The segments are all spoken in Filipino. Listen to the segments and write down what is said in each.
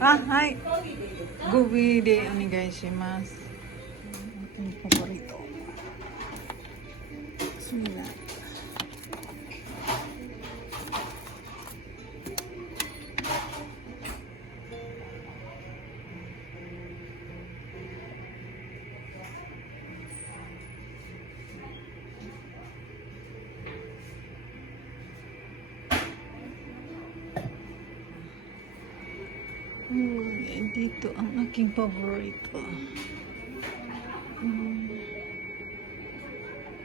Ah, hi. Gobi de onegaishimasu. Aking paborito. Bismillah. Dito ang aking paborito.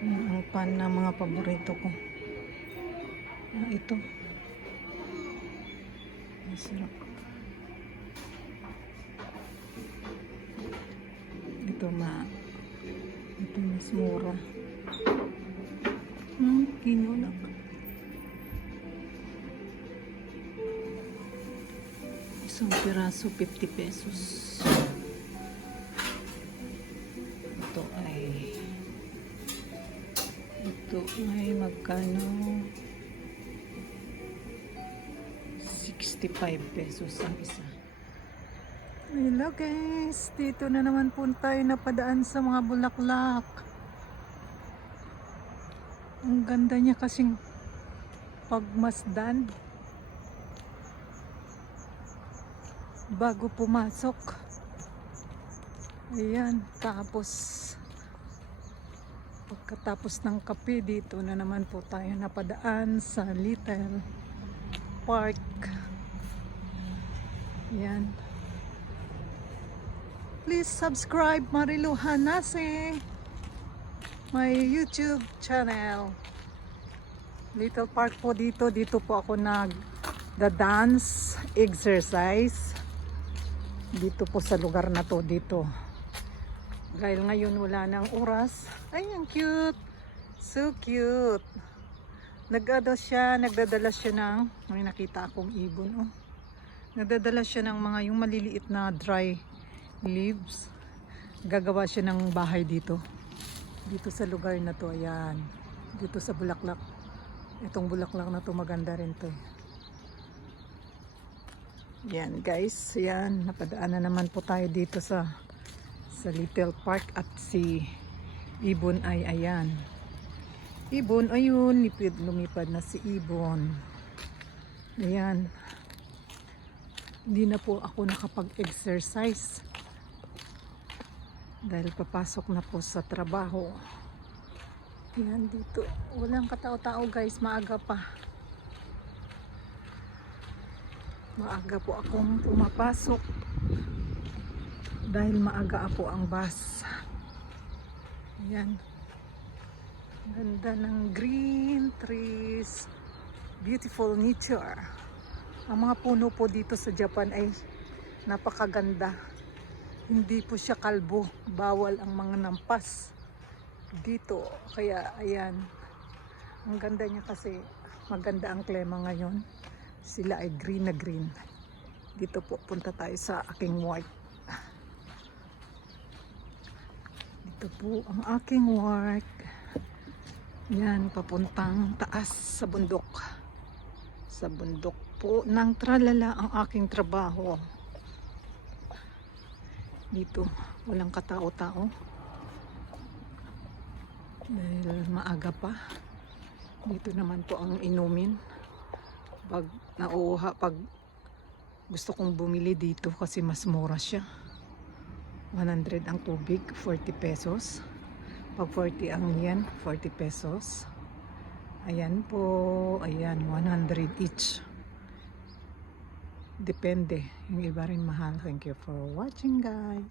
Yan ang pan na mga paborito ko. Ito. Masarap. Ito mas mura. Kinulak. Isang piraso, 50 pesos. Ito ay magkano? 65 pesos ang isa. Hello guys, dito na naman po tayo napadaan sa mga bulaklak. Ang ganda niya kasing pagmasdan bago pumasok. Ayan, tapos pagkatapos ng kape, dito na naman po tayo napadaan sa Little Park. Ayan. Please subscribe Marilu Hanase, my YouTube channel. Little Park po dito. Dito po ako nag-dance exercise. Dito po sa lugar na to, dito. Dahil ngayon wala nang oras. Ay, ang cute. So cute. Nagdadala siya ng, may nakita akong ibon, oh. Nagdadala siya ng mga yung maliliit na dry leaves. Gagawa siya ng bahay dito. Dito sa lugar na to, ayan. Dito sa bulaklak. Itong bulaklak na to, maganda rin to. Yan guys, yan. Napadaan na naman po tayo dito sa Little Park at si Ibon ay ayan. Ibon, ayun, lumipad na si Ibon. Ayan. Hindi na po ako nakapag-exercise dahil papasok na po sa trabaho. Ayan, dito walang katao-tao guys, maaga pa. Maaga po akong pumapasok dahil maaga po ang bus. Ayan. Ganda ng green trees. Beautiful nature. Ang mga puno po dito sa Japan ay napakaganda. Hindi po siya kalbo. Bawal ang mga nampas dito. Kaya ayan. Ang ganda niya kasi maganda ang klima ngayon. Sila ay green na green. Dito po punta tayo sa aking work. Ito po ang aking work. Yan, papuntang taas sa bundok. Sa bundok po ng Tralala ang aking trabaho. Dito, walang katao-tao. Dahil maaga pa. Dito naman po ang inumin. Pag nauuha, pag gusto kong bumili dito kasi mas mura siya. 100 ang tubig, 40 pesos. Pag 40 ang yen, 40 pesos. Ayan po, ayan, 100 each. Depende, yung iba rin mahal. Thank you for watching guys.